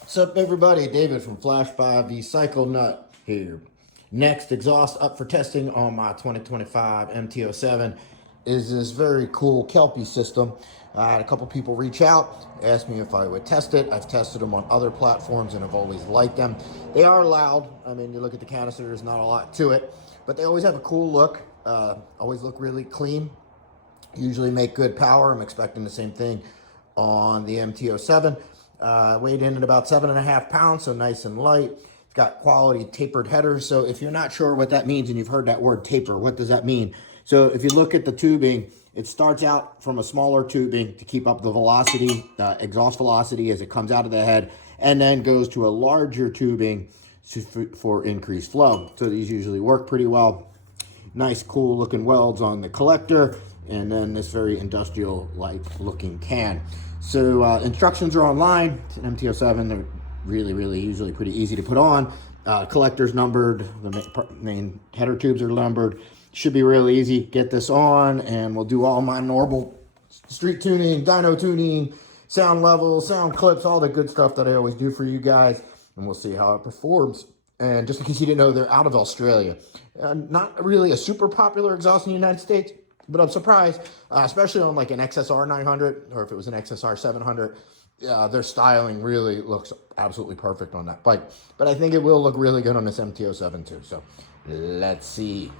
What's up, everybody? David from Flash by Vcyclenut here. Next exhaust up for testing on my 2025 MT07 is this very cool Kelpi system. I had a couple people reach out, ask me if I would test it. I've tested them on other platforms and I've always liked them. They are loud. I mean, you look at the canister, there's not a lot to it, but they always have a cool look. Always look really clean. Usually make good power. I'm expecting the same thing on the MT07. Weighed in at about 7.5 pounds, so nice and light. It's got quality tapered headers. So if you're not sure what that means and you've heard that word taper, what does that mean? So if you look at the tubing, it starts out from a smaller tubing to keep up the velocity, exhaust velocity as it comes out of the head, and then goes to a larger tubing for increased flow. So these usually work pretty well. Nice, cool looking welds on the collector, and then this very industrial-like looking can. So instructions are online. It's an MT07. They're really usually pretty easy to put on. Collector's numbered. The main header tubes are numbered. Should be really easy. Get this on, and we'll do all my normal street tuning, dyno tuning, sound levels, sound clips, all the good stuff that I always do for you guys, and we'll see how it performs. And just in case you didn't know, they're out of Australia. Not really a super popular exhaust in the United States, but I'm surprised, especially on like an XSR 900 or if it was an XSR 700. Their styling really looks absolutely perfect on that bike. But I think it will look really good on this MT07 too. So let's see.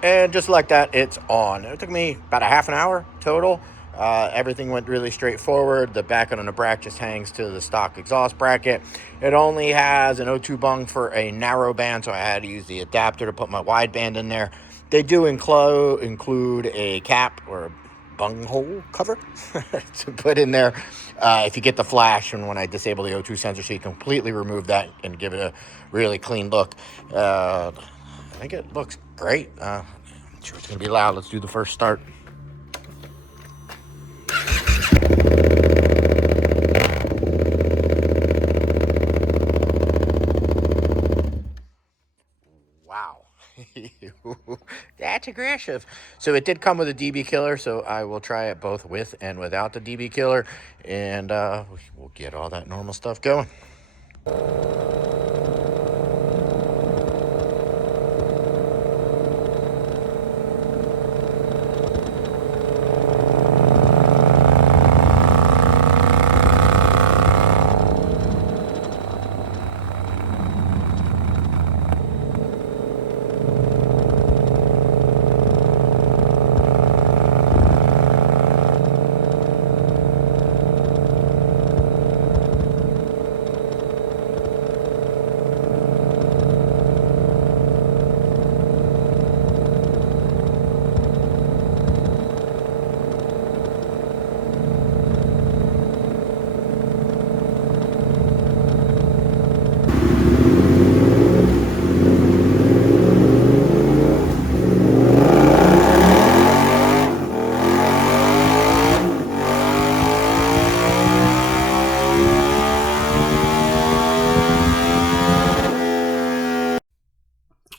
And just like that, it's on. It took me about a half an hour total. Everything went really straightforward. The back on the bracket just hangs to the stock exhaust bracket. It only has an O2 bung for a narrow band, so I had to use the adapter to put my wide band in there. They do include a cap or a bung hole cover to put in there if you get the flash, and when I disable the O2 sensor, so you completely remove that and give it a really clean look. I think it looks great. I'm sure it's going to be loud. Let's do the first start. Wow. That's aggressive. So it did come with a DB killer, so I will try it both with and without the DB killer, and we'll get all that normal stuff going.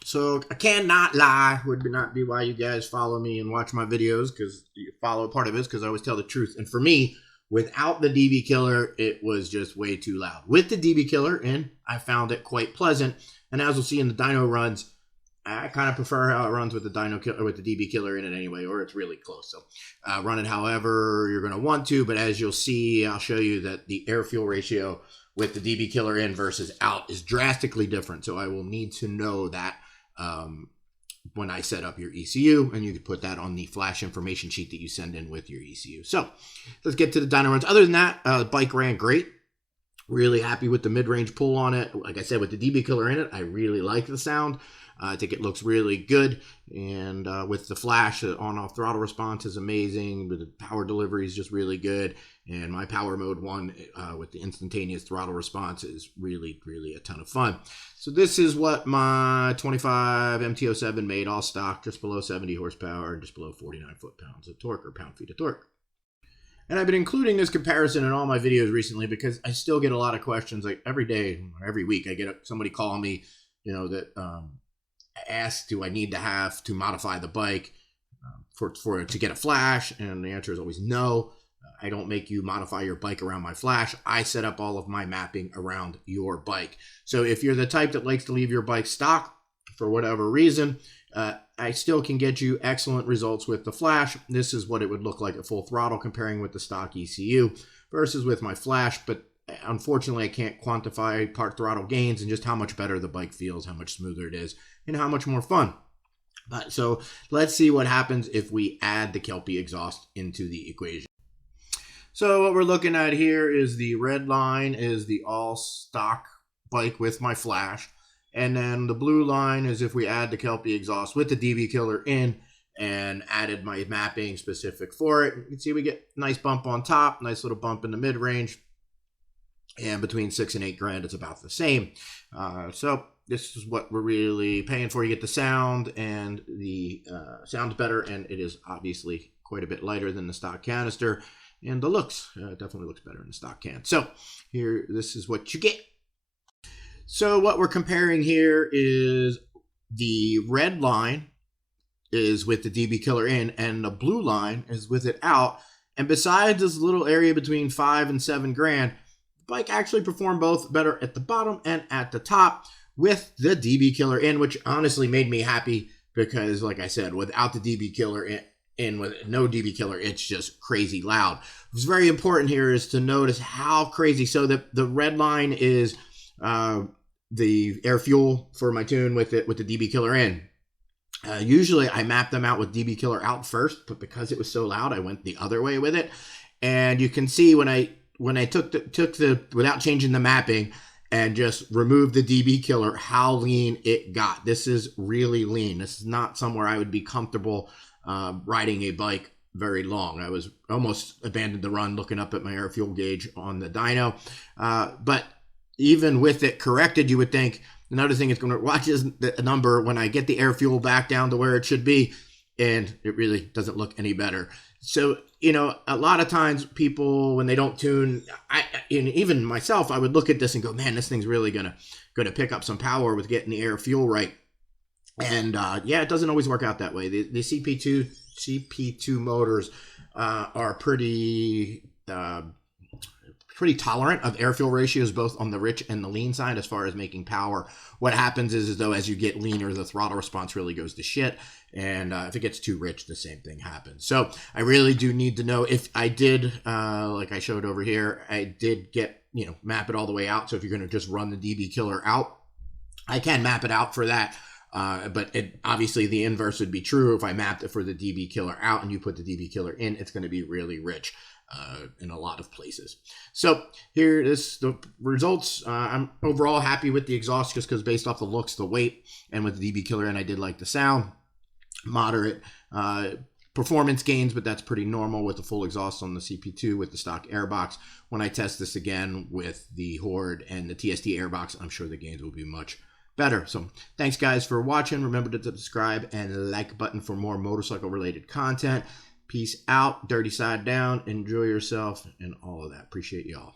So I cannot lie, would not be why you guys follow me and watch my videos, because you follow part of it because I always tell the truth. And for me, without the DB killer, it was just way too loud. With the DB killer in, I found it quite pleasant. And as we'll see in the dyno runs, I kind of prefer how it runs with the dyno killer, with the DB killer in it anyway, or it's really close. So run it however you're going to want to, but as you'll see, I'll show you that the air fuel ratio with the DB killer in versus out is drastically different. So I will need to know that when I set up your ECU, and you can put that on the flash information sheet that you send in with your ECU. So let's get to the dyno runs. Other than that, the bike ran great. Really happy with the mid-range pull on it. Like I said, with the DB killer in it, I really like the sound. I think it looks really good. And with the flash, the on-off throttle response is amazing. But the power delivery is just really good. And my power mode 1 with the instantaneous throttle response is really a ton of fun. So this is what my 25 MT07 made, all stock, just below 70 horsepower, just below 49 foot-pounds of torque, or pound-feet of torque. And I've been including this comparison in all my videos recently because I still get a lot of questions. Like every day, every week, I get somebody calling me, that asks, do I need to have to modify the bike to get a flash? And the answer is always no. I don't make you modify your bike around my flash. I set up all of my mapping around your bike. So if you're the type that likes to leave your bike stock for whatever reason, I still can get you excellent results with the flash. This is what it would look like at full throttle comparing with the stock ECU versus with my flash, but unfortunately I can't quantify part throttle gains and just how much better the bike feels, how much smoother it is, and how much more fun. So let's see what happens if we add the Kelpi exhaust into the equation. So what we're looking at here is the red line is the all stock bike with my flash. And then the blue line is if we add the Kelpi exhaust with the DB killer in and added my mapping specific for it. You can see we get a nice bump on top, nice little bump in the mid-range. And between $6 and $8 it's about the same. So this is what we're really paying for. You get the sound, and the sound's better, and it is obviously quite a bit lighter than the stock canister. And the looks definitely looks better in the stock can. So here, this is what you get. So what we're comparing here is the red line is with the DB killer in, and the blue line is with it out. And besides this little area between $5 and $7 the bike actually performed both better at the bottom and at the top with the DB killer in, which honestly made me happy because, like I said, without the DB killer in with no DB killer, it's just crazy loud. What's very important here is to notice how crazy. So the red line is the air fuel for my tune with the DB killer in. Usually I map them out with DB killer out first, but because it was so loud, I went the other way with it. And you can see when I took the without changing the mapping and just removed the DB killer, how lean it got. This is really lean. This is not somewhere I would be comfortable riding a bike very long. I was almost abandoned the run looking up at my air fuel gauge on the dyno. But even with it corrected, you would think another thing is going to watch is the number when I get the air fuel back down to where it should be, and it really doesn't look any better. So, you know, a lot of times people, when they don't tune, and even myself, I would look at this and go, man, this thing's really gonna pick up some power with getting the air fuel right. And yeah, it doesn't always work out that way. The CP2 motors are pretty tolerant of air fuel ratios, both on the rich and the lean side as far as making power. What happens is though, as you get leaner, the throttle response really goes to shit. And if it gets too rich, the same thing happens. So I really do need to know if I did, like I showed over here, I did get, map it all the way out. So if you're going to just run the DB killer out, I can map it out for that. But obviously the inverse would be true. If I mapped it for the DB killer out and you put the DB killer in, it's going to be really rich in a lot of places. So here is the results. I'm overall happy with the exhaust just because based off the looks, the weight, and with the DB killer in, I did like the sound. Moderate performance gains, but that's pretty normal with the full exhaust on the CP2 with the stock airbox. When I test this again with the Horde and the TST airbox, I'm sure the gains will be much better. So thanks guys for watching. Remember to subscribe and like button for more motorcycle related content. Peace out, dirty side down, enjoy yourself and all of that. Appreciate y'all.